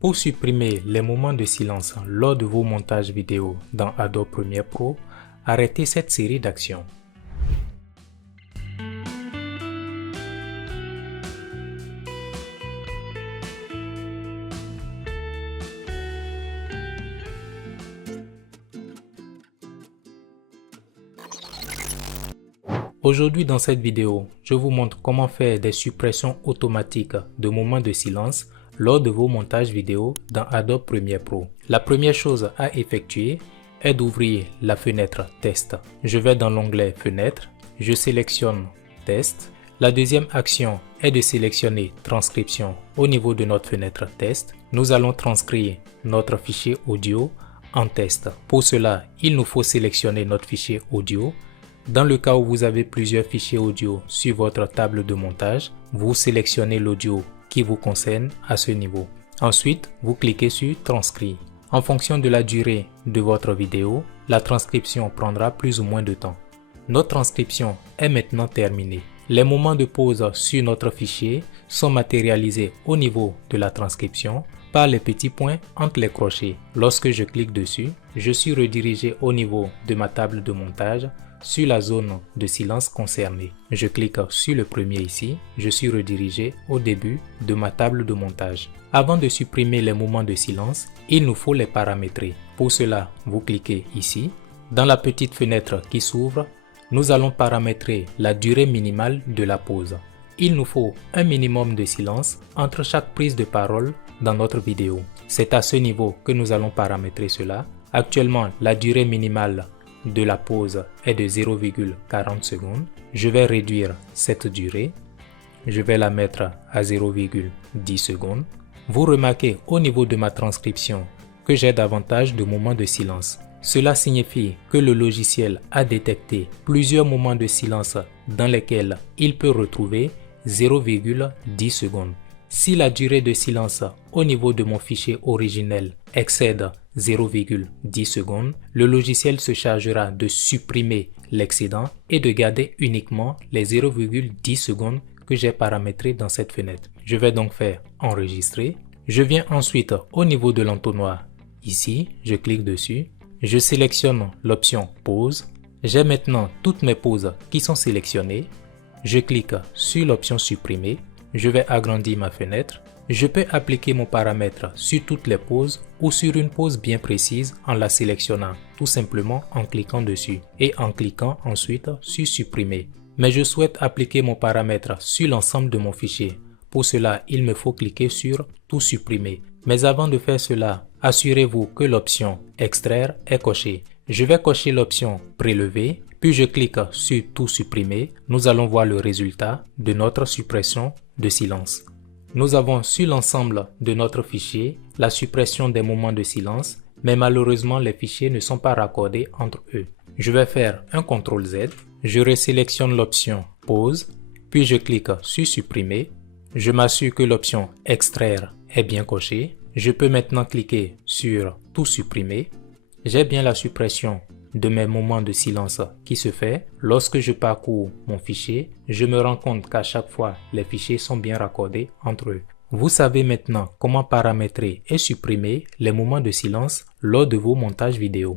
Pour supprimer les moments de silence lors de vos montages vidéo dans Adobe Premiere Pro, arrêtez cette série d'actions. Aujourd'hui dans cette vidéo, je vous montre comment faire des suppressions automatiques de moments de silence lors de vos montages vidéo dans Adobe Premiere Pro. La première chose à effectuer est d'ouvrir la fenêtre Test. Je vais dans l'onglet Fenêtre, je sélectionne Test. La deuxième action est de sélectionner Transcription au niveau de notre fenêtre Test. Nous allons transcrire notre fichier audio en test. Pour cela, il nous faut sélectionner notre fichier audio. Dans le cas où vous avez plusieurs fichiers audio sur votre table de montage, vous sélectionnez l'audio qui vous concerne à ce niveau. Ensuite, vous cliquez sur Transcrire. En fonction de la durée de votre vidéo, la transcription prendra plus ou moins de temps. Notre transcription est maintenant terminée. Les moments de pause sur notre fichier sont matérialisés au niveau de la transcription par les petits points entre les crochets. Lorsque je clique dessus, je suis redirigé au niveau de ma table de montage sur la zone de silence concernée. Je clique sur le premier ici, je suis redirigé au début de ma table de montage. Avant de supprimer les moments de silence, il nous faut les paramétrer. Pour cela, vous cliquez ici. Dans la petite fenêtre qui s'ouvre, nous allons paramétrer la durée minimale de la pause. Il nous faut un minimum de silence entre chaque prise de parole dans notre vidéo. C'est à ce niveau que nous allons paramétrer cela. Actuellement, la durée minimale de la pause est de 0,40 secondes. Je vais réduire cette durée. Je vais la mettre à 0,10 secondes. Vous remarquez au niveau de ma transcription que j'ai davantage de moments de silence. Cela signifie que le logiciel a détecté plusieurs moments de silence dans lesquels il peut retrouver 0,10 secondes. Si la durée de silence au niveau de mon fichier originel excède 0,10 secondes, le logiciel se chargera de supprimer l'excédent et de garder uniquement les 0,10 secondes que j'ai paramétrées dans cette fenêtre. Je vais donc faire enregistrer. Je viens ensuite au niveau de l'entonnoir. Ici, je clique dessus. Je sélectionne l'option pause. J'ai maintenant toutes mes pauses qui sont sélectionnées. Je clique sur l'option supprimer. Je vais agrandir ma fenêtre. Je peux appliquer mon paramètre sur toutes les pauses ou sur une pause bien précise en la sélectionnant tout simplement en cliquant dessus et en cliquant ensuite sur supprimer. Mais je souhaite appliquer mon paramètre sur l'ensemble de mon fichier. Pour cela, il me faut cliquer sur tout supprimer. Mais avant de faire cela, assurez-vous que l'option extraire est cochée. Je vais cocher l'option prélever, puis je clique sur tout supprimer. Nous allons voir le résultat de notre suppression de silence. Nous avons sur l'ensemble de notre fichier la suppression des moments de silence, mais malheureusement les fichiers ne sont pas raccordés entre eux. Je vais faire un CTRL Z, je resélectionne l'option pause, puis je clique sur supprimer. Je m'assure que l'option extraire est bien cochée. Je peux maintenant cliquer sur tout supprimer. J'ai bien la suppression de mes moments de silence qui se fait. Lorsque je parcours mon fichier, je me rends compte qu'à chaque fois, les fichiers sont bien raccordés entre eux. Vous savez maintenant comment paramétrer et supprimer les moments de silence lors de vos montages vidéo.